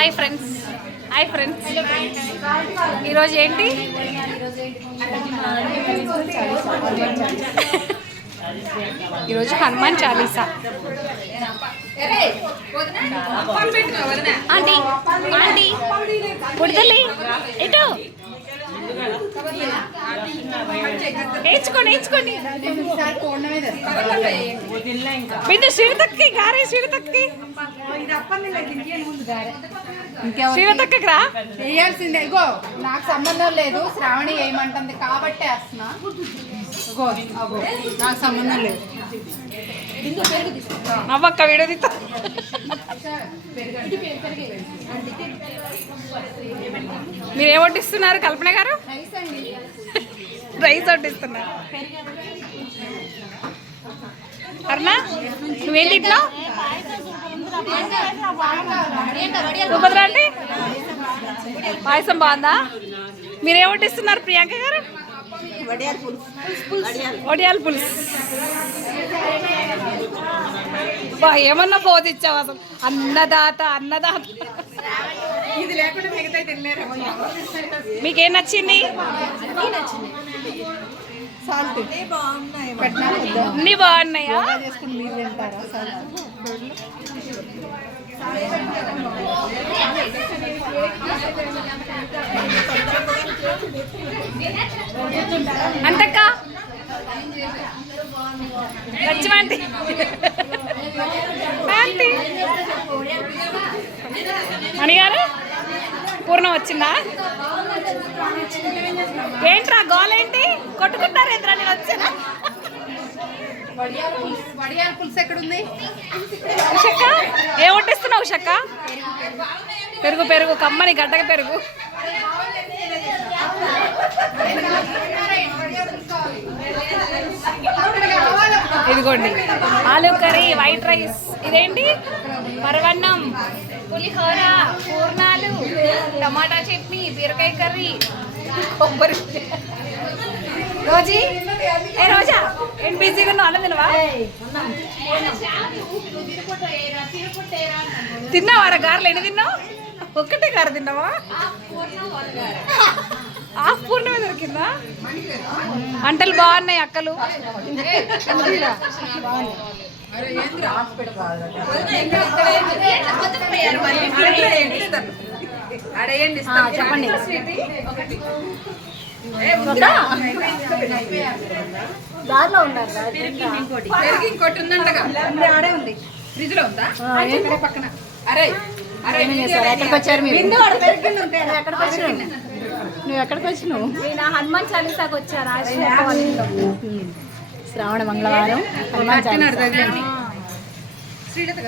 Hi friends ఈరోజు ఏంటి? ఈరోజు హనుమాన్ చాలీసా. ఆంటీ ఆంటీ పుడితల్లి ఇటు నేర్చుకోండి బిందు శ్రీతక్కి గారే శ్రీతక్కి శ్రీతక్కి రా వేయాల్సిందే. ఇగో నాకు సంబంధం లేదు, శ్రావణి ఏమంటుంది కాబట్టి వేస్తున్నా. ఇగో నాకు సంబంధం లేదు. అవ్వక్క వీడియో తీస్తా. మీరు ఏం వడ్డిస్తున్నారు కల్పన గారు? రైస్ వడ్డిస్తున్నారు. అరుణా నువ్వేం తింటున్నావు? సుభద్ర అండి పాయసం బాగుందా? మీరేం వడ్డిస్తున్నారు ప్రియాంక గారు? వడియాల పులుసు. ఏమన్నా పోతిచ్చావు అసలు. అన్నదాత ఇది లేకుండా మిగతా తినలేరు. మీకేం నచ్చింది? అన్ని బాగున్నాయా? అంతక్క లక్ష్మంటి మణిగారు పూర్ణం వచ్చిందా? ఏంట్రా గోలేంటి కొట్టుకుంటారు? ఎదురా నేను వచ్చానా? వడియాల పులుసు ఎక్కడుంది? ఉషక్క ఏం వడ్డిస్తున్నావు ఉషక్క? పెరుగు కమ్మని గడ్డగా పెరుగు. ఇదిగోండి ఆలూ కర్రీ, వైట్ రైస్, ఇదేంటి పరవన్నం, పులిహోర, పూర్ణాలు, టమాటా చట్నీ, బీరకాయ కర్రీ, కొబ్బరి. రోజీ ఏ రోజా ఏంటి బిజీగా ఉన్నావు? అన్నం తినవా? తిన్నావారా? గారెలు ఎన్ని తిన్నావు? ఒక్కటే గారె తిన్నావా? హాఫ్ పూర్ణమే దొరికిందా? వంటలు బాగున్నాయి అక్కలు. చెప్పండి. దారిలో ఉన్నారు. ఇంకోటి ఉందంటగా ఆడే ఉంది, ఫ్రిడ్జ్ లో ఉందా పక్కన. అరే ఎక్కడికి వచ్చారు మీరు? నువ్వు ఎక్కడికి వచ్చినావు? నేను హనుమాన్ చాలీసాకి వచ్చాను. శ్రావణ మంగళవారం హనుమాన్ చాలీసా. శ్రీలత